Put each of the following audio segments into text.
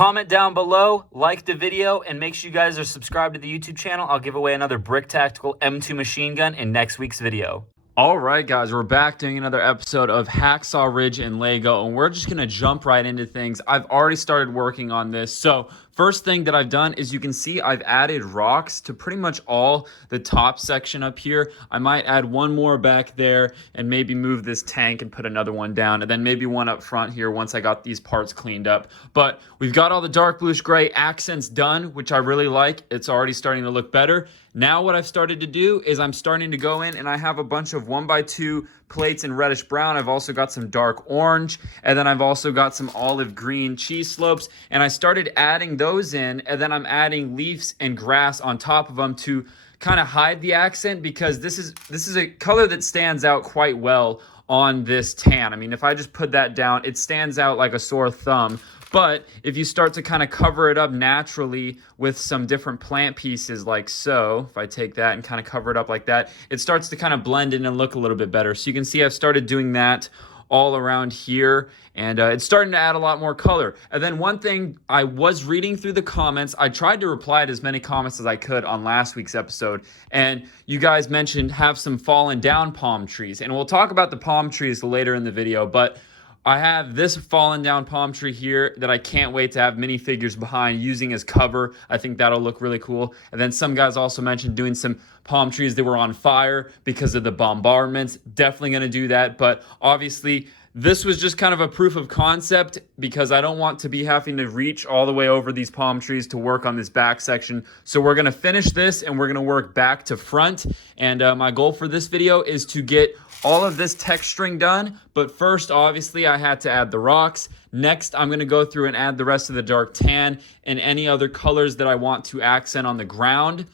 Comment down below, like the video, and make sure you guys are subscribed to the YouTube channel. I'll give away another BrickTactical M2 machine gun in next week's video. All right, guys, we're back doing another episode of Hacksaw Ridge and Lego, and we're just going to jump right into things. I've already started working on this. So first thing that I've done is you can see I've added rocks to pretty much all the top section up here. I might add one more back there and maybe move this tank and put another one down, and then maybe one up front here once I got these parts cleaned up. But we've got all the dark bluish gray accents done, which I really like. It's already starting to look better. Now what I've started to do is I'm starting to go in and I have a bunch of 1x2 plates in reddish brown. I've also got some dark orange, and then I've also got some olive green cheese slopes, and I started adding those in, and then I'm adding leaves and grass on top of them to kind of hide the accent, because this is a color that stands out quite well on this tan. I mean, if I just put that down, it stands out like a sore thumb. But if you start to kind of cover it up naturally with some different plant pieces like so, if I take that and kind of cover it up like that, it starts to kind of blend in and look a little bit better. So you can see I've started doing that all around here, and it's starting to add a lot more color. And then one thing, I was reading through the comments. I tried to reply to as many comments as I could on last week's episode, and you guys mentioned have some fallen down palm trees, and we'll talk about the palm trees later in the video. But I have this fallen down palm tree here that I can't wait to have minifigures behind using as cover. I think that'll look really cool. And then some guys also mentioned doing some palm trees that were on fire because of the bombardments. Definitely going to do that. But obviously, this was just kind of a proof of concept, because I don't want to be having to reach all the way over these palm trees to work on this back section. So we're going to finish this and we're going to work back to front. And my goal for this video is to get all of this texturing done. But first, obviously, I had to add the rocks. Next, I'm going to go through and add the rest of the dark tan and any other colors that I want to accent on the ground.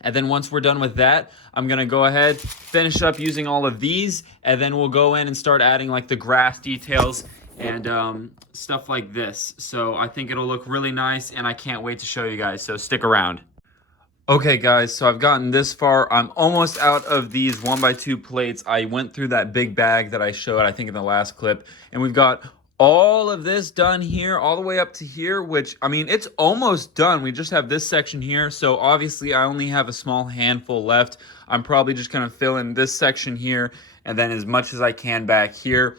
And then once we're done with that, I'm going to go ahead, finish up using all of these, and then we'll go in and start adding like the grass details and stuff like this. So I think it'll look really nice, and I can't wait to show you guys. So stick around. Okay, guys, so I've gotten this far. I'm almost out of these 1x2 plates. I went through that big bag that I showed, I think, in the last clip, and we've got all of this done here, all the way up to here, which, I mean, it's almost done. We just have this section here, so obviously I only have a small handful left. I'm probably just going to fill in this section here, and then as much as I can back here.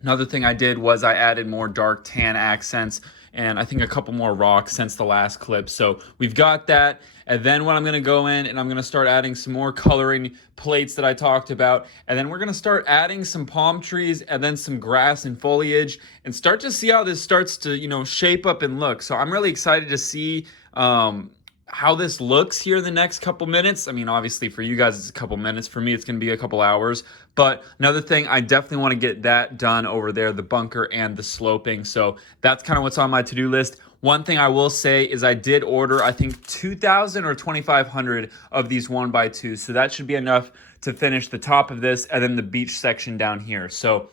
Another thing I did was I added more dark tan accents, and I think a couple more rocks since the last clip. So we've got that. And then what I'm going to go in and I'm going to start adding some more coloring plates that I talked about. And then we're going to start adding some palm trees and then some grass and foliage, and start to see how this starts to, you know, shape up and look. So I'm really excited to see how this looks here in the next couple minutes. I mean, obviously for you guys it's a couple minutes. For me it's going to be a couple hours. But another thing, I definitely want to get that done over there, the bunker and the sloping. So that's kind of what's on my to-do list. One thing I will say is I did order, I think, 2,000 or 2,500 of these 1x2s. So that should be enough to finish the top of this and then the beach section down here. So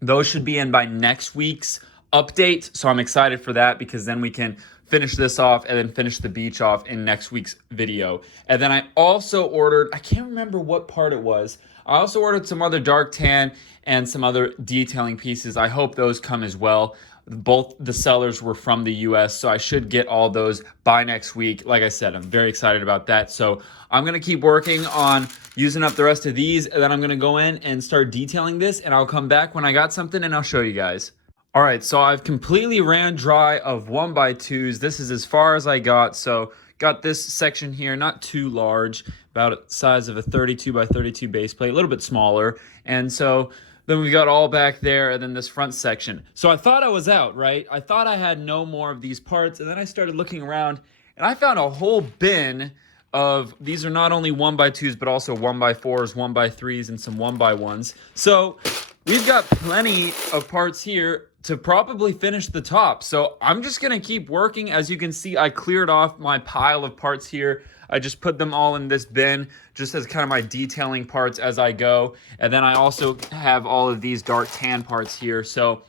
those should be in by next week's update. So I'm excited for that, because then we can finish this off and then finish the beach off in next week's video. And then I also ordered, I can't remember what part it was. I also ordered some other dark tan and some other detailing pieces. I hope those come as well. Both the sellers were from the US, so I should get all those by next week. Like I said, I'm very excited about that. So I'm going to keep working on using up the rest of these, and then I'm going to go in and start detailing this, and I'll come back when I got something and I'll show you guys. All right, so I've completely ran dry of 1x2s. This is as far as I got. So got this section here, not too large, about the size of a 32x32 base plate, a little bit smaller. And so then we got all back there, and then this front section. So I thought I was out, right? I thought I had no more of these parts, and then I started looking around, and I found a whole bin of, these are not only 1x2s, but also 1x4s, 1x3s, and some 1x1s. So we've got plenty of parts here to probably finish the top. So I'm just going to keep working. As you can see, I cleared off my pile of parts here. I just put them all in this bin just as kind of my detailing parts as I go. And then I also have all of these dark tan parts here. So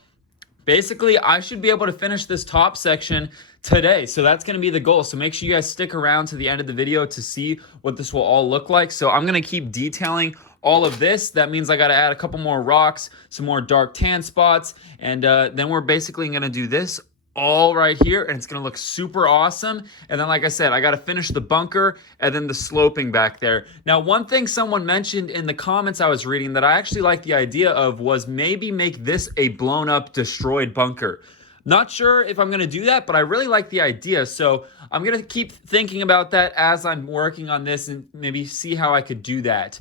basically, I should be able to finish this top section today. So that's going to be the goal. So make sure you guys stick around to the end of the video to see what this will all look like. So I'm going to keep detailing all of this. That means I got to add a couple more rocks, some more dark tan spots, and then we're basically going to do this all right here, and it's gonna look super awesome. And then, like I said, I gotta finish the bunker and then the sloping back there. Now, one thing someone mentioned in the comments I was reading that I actually like the idea of was maybe make this a blown up, destroyed bunker. Not sure if I'm gonna do that, but I really like the idea. So I'm gonna keep thinking about that as I'm working on this and maybe see how I could do that.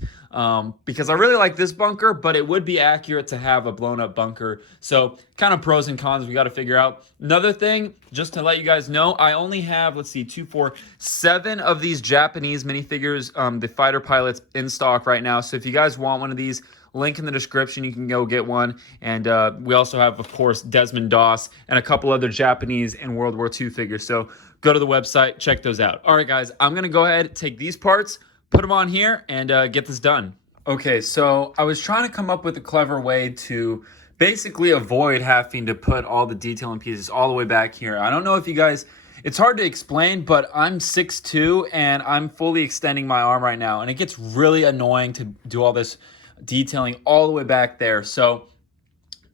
Because I really like this bunker, but it would be accurate to have a blown up bunker. So kind of pros and cons we got to figure out. Another thing, just to let you guys know, I only have, let's see, 2, 4, 7 of these Japanese minifigures, the fighter pilots in stock right now. So if you guys want one of these, link in the description, you can go get one. And we also have, of course, Desmond Doss and a couple other Japanese and World War II figures. So go to the website, check those out. All right, guys, I'm going to go ahead and take these parts, put them on here, and get this done. Okay, so I was trying to come up with a clever way to basically avoid having to put all the detailing pieces all the way back here. I don't know if you guys, it's hard to explain, but I'm 6'2", and I'm fully extending my arm right now, and it gets really annoying to do all this detailing all the way back there. So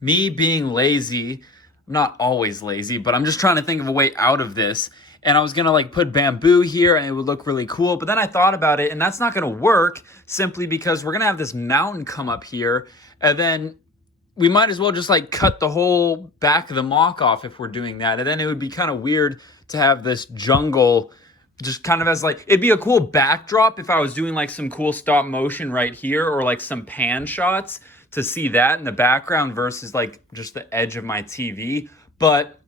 me being lazy, I'm not always lazy, but I'm just trying to think of a way out of this. And I was gonna like put bamboo here and it would look really cool. But then I thought about it, and that's not gonna work simply because we're gonna have this mountain come up here, and then we might as well just like cut the whole back of the mock off if we're doing that. And then it would be kind of weird to have this jungle just kind of as like, it'd be a cool backdrop if I was doing like some cool stop motion right here, or like some pan shots to see that in the background versus like just the edge of my TV. But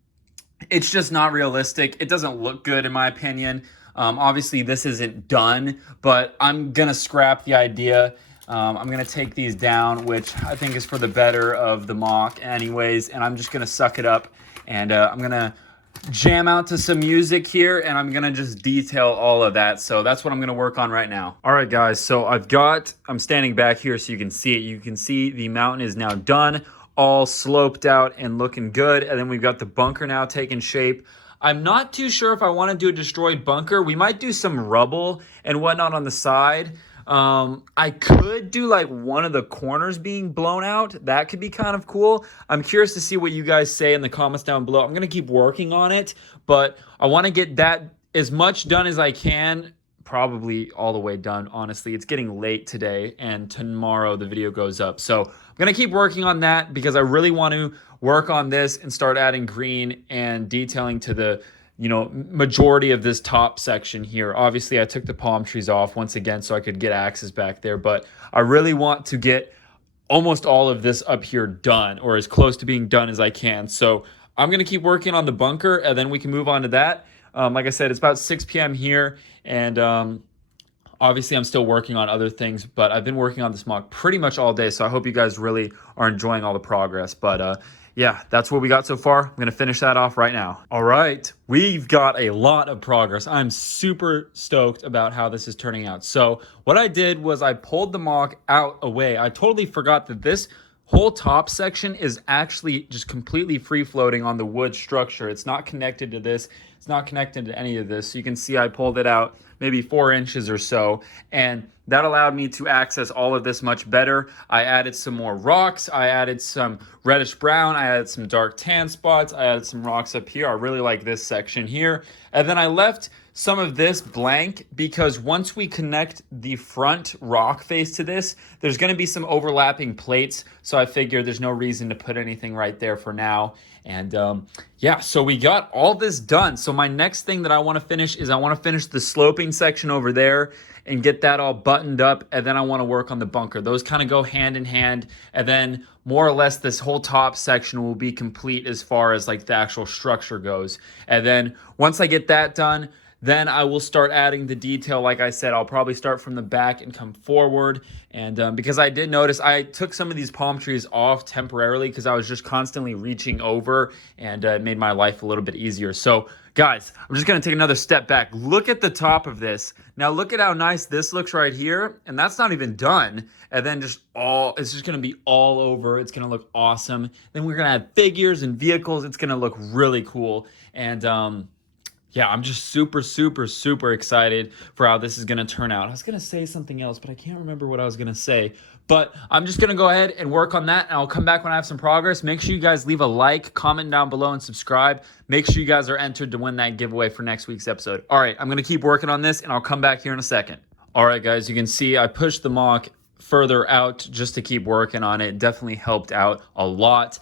it's just not realistic. It doesn't look good in my opinion. Obviously this isn't done, but I'm gonna scrap the idea. I'm gonna take these down, which I think is for the better of the mock anyways, and I'm just gonna suck it up, and I'm gonna jam out to some music here, and I'm gonna just detail all of that. So that's what I'm gonna work on right now. All right, guys, so I'm standing back here so you can see it. You can see the mountain is now done, all sloped out and looking good. And then we've got the bunker now taking shape. I'm not too sure if I want to do a destroyed bunker. We might do some rubble and whatnot on the side. I could do like one of the corners being blown out. That could be kind of cool. I'm curious to see what you guys say in the comments down below. I'm going to keep working on it, but I want to get that as much done as I can. Probably all the way done, honestly. It's getting late today, and tomorrow the video goes up. So I'm going to keep working on that because I really want to work on this and start adding green and detailing to the majority of this top section here. Obviously, I took the palm trees off once again so I could get axes back there, but I really want to get almost all of this up here done, or as close to being done as I can. So I'm going to keep working on the bunker, and then we can move on to that. Like I said, it's about 6 p.m. here, and obviously I'm still working on other things, but I've been working on this mock pretty much all day, so I hope you guys really are enjoying all the progress. But yeah, that's what we got so far. I'm going to finish that off right now. All right, we've got a lot of progress. I'm super stoked about how this is turning out. So what I did was I pulled the mock out away. I totally forgot that this whole top section is actually just completely free floating on the wood structure. It's not connected to this. It's not connected to any of this. So you can see I pulled it out maybe 4 inches or so, and that allowed me to access all of this much better. I added some more rocks. I added some reddish brown. I added some dark tan spots. I added some rocks up here. I really like this section here. And then I left some of this blank because once we connect the front rock face to this, there's going to be some overlapping plates. So I figured there's no reason to put anything right there for now. And yeah, so we got all this done. So my next thing that I want to finish is I want to finish the sloping section over there and get that all buttoned up. And then I want to work on the bunker. Those kind of go hand in hand. And then more or less this whole top section will be complete as far as like the actual structure goes. And then once I get that done, then I will start adding the detail. Like I said, I'll probably start from the back and come forward. And because I did notice, I took some of these palm trees off temporarily because I was just constantly reaching over, and it made my life a little bit easier. So guys, I'm just going to take another step back. Look at the top of this. Now look at how nice this looks right here. And that's not even done. And then it's just going to be all over. It's going to look awesome. Then we're going to have figures and vehicles. It's going to look really cool. And Yeah, I'm just super, super, super excited for how this is going to turn out. I was going to say something else, but I can't remember what I was going to say. But I'm just going to go ahead and work on that, and I'll come back when I have some progress. Make sure you guys leave a like, comment down below, and subscribe. Make sure you guys are entered to win that giveaway for next week's episode. All right, I'm going to keep working on this, and I'll come back here in a second. All right, guys, you can see I pushed the mock further out just to keep working on it. Definitely helped out a lot.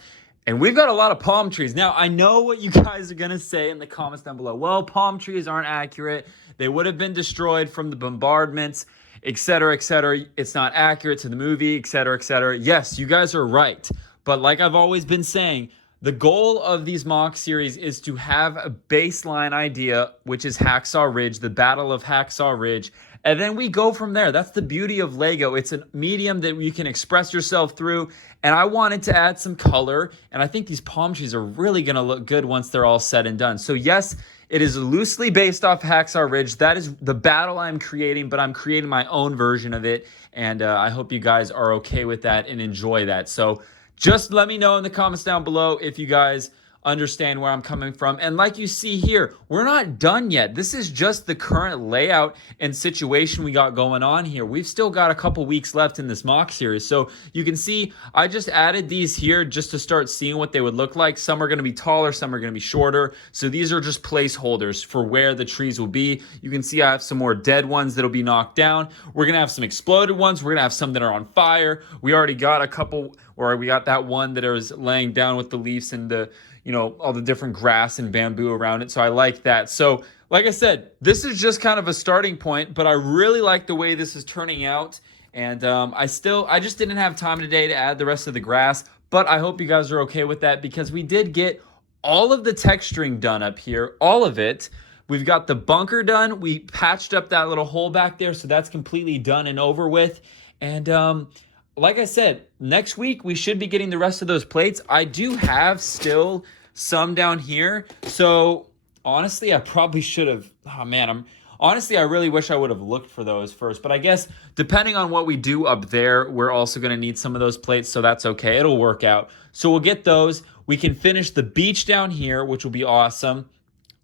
And we've got a lot of palm trees. Now, I know what you guys are going to say in the comments down below. Well, palm trees aren't accurate. They would have been destroyed from the bombardments, etc., etc. It's not accurate to the movie, etc., etc. Yes, you guys are right. But like I've always been saying, the goal of these mock series is to have a baseline idea, which is Hacksaw Ridge, the Battle of Hacksaw Ridge, and then we go from there. That's the beauty of Lego. It's a medium that you can express yourself through, and I wanted to add some color, and I think these palm trees are really going to look good once they're all said and done. So yes, it is loosely based off Hacksaw Ridge. That is the battle I'm creating, but I'm creating my own version of it, and I hope you guys are okay with that and enjoy that. So just let me know in the comments down below if you guys understand where I'm coming from. And like you see here, we're not done yet. This is just the current layout and situation we got going on here. We've still got a couple weeks left in this mock series. So you can see I just added these here just to start seeing what they would look like. Some are going to be taller, some are going to be shorter. So these are just placeholders for where the trees will be. You can see I have some more dead ones that'll be knocked down. We're going to have some exploded ones. We're going to have some that are on fire. We already got a couple, or we got that one that is laying down with the leaves and the, you know, all the different grass and bamboo around it. So I like that. So like I said, this is just kind of a starting point, but I really like the way this is turning out. And I just didn't have time today to add the rest of the grass, but I hope you guys are okay with that because we did get all of the texturing done up here, all of it. We've got the bunker done. We patched up that little hole back there, so that's completely done and over with. And like I said, next week we should be getting the rest of those plates. I do have still some down here. So honestly, I probably should have, honestly, I really wish I would have looked for those first. But I guess depending on what we do up there, we're also going to need some of those plates. So that's okay. It'll work out. So we'll get those. We can finish the beach down here, which will be awesome.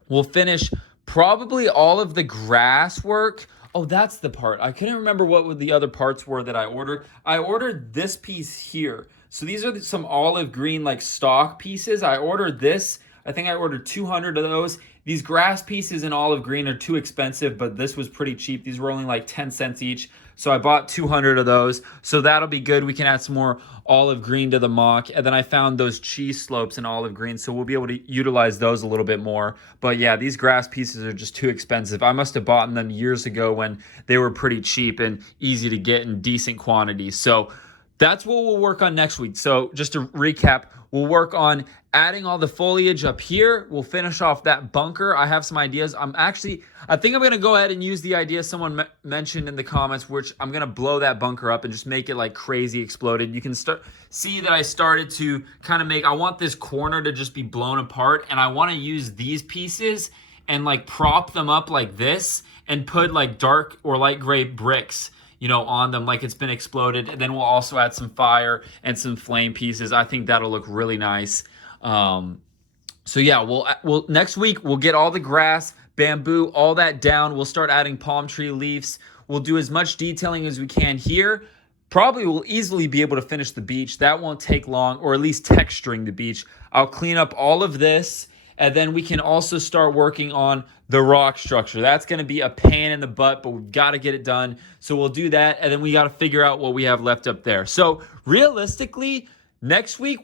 We'll finish probably all of the grass work. Oh, that's the part. I couldn't remember what the other parts were that I ordered. I ordered this piece here. So these are some olive green like stock pieces. I ordered this. I think I ordered 200 of those. These grass pieces in olive green are too expensive, but this was pretty cheap. These were only like 10 cents each. So I bought 200 of those. So that'll be good. We can add some more olive green to the mock. And then I found those cheese slopes in olive green. So we'll be able to utilize those a little bit more. But yeah, these grass pieces are just too expensive. I must have bought them years ago when they were pretty cheap and easy to get in decent quantities. So that's what we'll work on next week. So just to recap, we'll work on adding all the foliage up here. We'll finish off that bunker. I have some ideas. I think I'm going to go ahead and use the idea someone mentioned in the comments, which I'm going to blow that bunker up and just make it like crazy exploded. You can see that I started to kind of I want this corner to just be blown apart, and I want to use these pieces and like prop them up like this and put like dark or light gray bricks, you know, on them like it's been exploded. And then we'll also add some fire and some flame pieces. I think that'll look really nice. So yeah, we'll next week we'll get all the grass, bamboo, all that down. We'll start adding palm tree leaves. We'll do as much detailing as we can here. Probably will easily be able to finish the beach. That won't take long, or at least texturing the beach. I'll clean up all of this, and then we can also start working on the rock structure. That's going to be a pain in the butt, but we've got to get it done. So we'll do that, and then we got to figure out what we have left up there. So realistically, next week,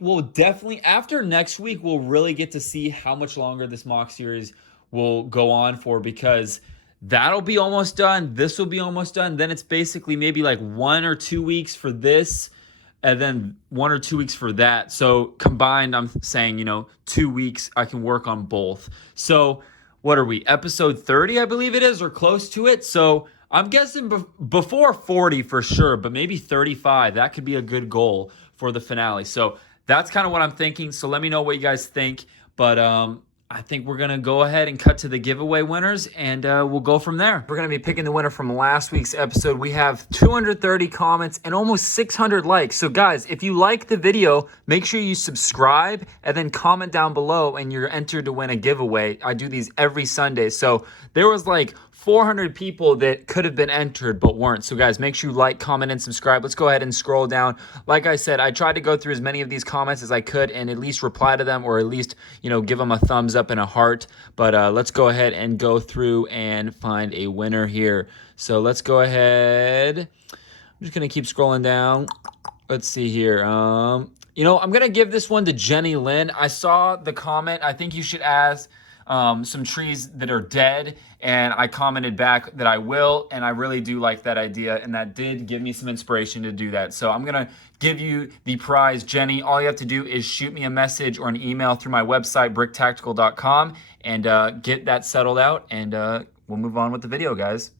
after next week, we'll really get to see how much longer this mock series will go on for, because that'll be almost done. This will be almost done. Then it's basically maybe like 1 or 2 weeks for this, and then 1 or 2 weeks for that. So combined, I'm saying, 2 weeks, I can work on both. So what are we, episode 30, I believe it is, or close to it. So I'm guessing before 40 for sure, but maybe 35. That could be a good goal for the finale. So that's kind of what I'm thinking. So let me know what you guys think. But I think we're going to go ahead and cut to the giveaway winners, and we'll go from there. We're going to be picking the winner from last week's episode. We have 230 comments and almost 600 likes. So guys, if you like the video, make sure you subscribe and then comment down below, and you're entered to win a giveaway. I do these every Sunday. So there was like 400 people that could have been entered but weren't. So guys, make sure you like, comment, and subscribe. Let's go ahead and scroll down. Like I said, I tried to go through as many of these comments as I could and at least reply to them, or at least, you know, give them a thumbs up and a heart. But let's go ahead and go through and find a winner here. So let's go ahead. I'm just gonna keep scrolling down. Let's see here. You know, I'm gonna give this one to Jenny Lynn. I saw the comment. I think you should ask some trees that are dead, and I commented back that I will, and I really do like that idea, and that did give me some inspiration to do that. So I'm gonna give you the prize, Jenny. All you have to do is shoot me a message or an email through my website, BrickTactical.com, and get that settled out, and we'll move on with the video, guys.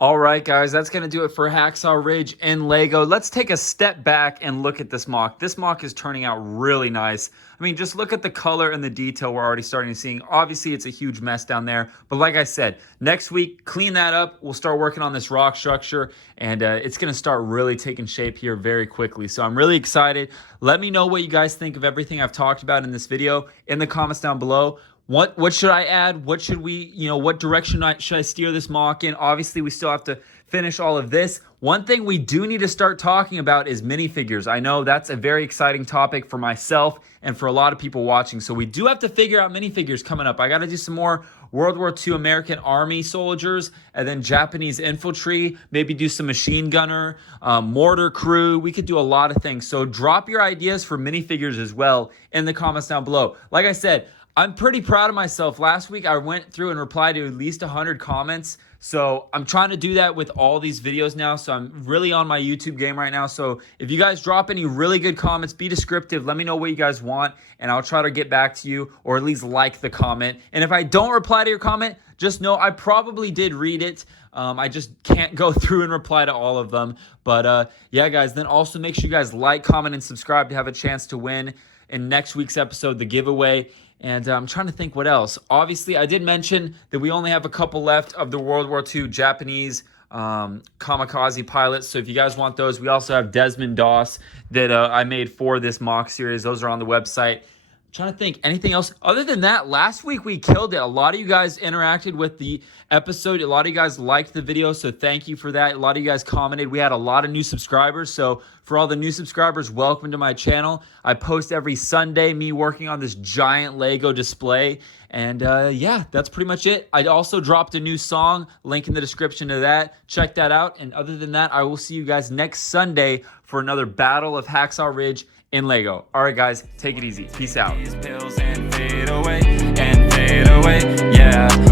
All right, guys, that's going to do it for Hacksaw Ridge in Lego. Let's take a step back and look at this mock. This mock is turning out really nice. I mean, just look at the color and the detail we're already starting to see. Obviously, it's a huge mess down there. But like I said, next week, clean that up. We'll start working on this rock structure, and it's going to start really taking shape here very quickly. So I'm really excited. Let me know what you guys think of everything I've talked about in this video in the comments down below. What should I add? What should we, you know, what direction should I steer this mock in? Obviously, we still have to finish all of this. One thing we do need to start talking about is minifigures. I know that's a very exciting topic for myself and for a lot of people watching. So we do have to figure out minifigures coming up. I got to do some more World War II American Army soldiers, and then Japanese infantry, maybe do some machine gunner, mortar crew. We could do a lot of things. So drop your ideas for minifigures as well in the comments down below. Like I said, I'm pretty proud of myself. Last week, I went through and replied to at least 100 comments. So I'm trying to do that with all these videos now. So I'm really on my YouTube game right now. So if you guys drop any really good comments, be descriptive. Let me know what you guys want, and I'll try to get back to you, or at least like the comment. And if I don't reply to your comment, just know I probably did read it. I just can't go through and reply to all of them. But yeah, guys, then also make sure you guys like, comment, and subscribe to have a chance to win in next week's episode, the giveaway. And I'm trying to think what else. Obviously, I did mention that we only have a couple left of the World War II Japanese kamikaze pilots. So if you guys want those, we also have Desmond Doss that I made for this mock series. Those are on the website. I'm trying to think anything else. Other than that, last week we killed it. A lot of you guys interacted with the episode. A lot of you guys liked the video, so thank you for that. A lot of you guys commented. We had a lot of new subscribers, so for all the new subscribers, welcome to my channel. I post every Sunday, me working on this giant Lego display. And yeah, that's pretty much it. I also dropped a new song, link in the description to that. Check that out. And other than that, I will see you guys next Sunday for another Battle of Hacksaw Ridge in Lego. All right, guys, take it easy. Peace out. These pills and fade away,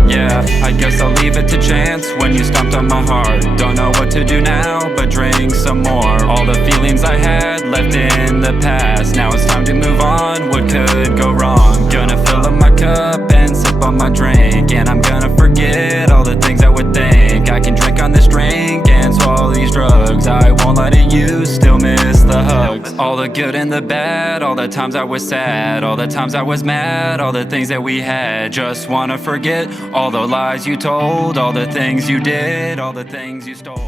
yeah. I guess I'll leave it to chance when you stomped on my heart. Don't know what to do now, but drink some more. All the feelings I had left in the past. Now it's time to move on. What could go wrong? Gonna fill up my cup and sip on my drink, and I'm gonna forget all the things I would think. I can drink on this drink and swallow these drugs. I won't lie to you, still miss the hugs. All the good and the bad, all the times I was sad, all the times I was mad, all the things that we had. Just wanna forget all the lies you told, all the things you did, all the things you stole.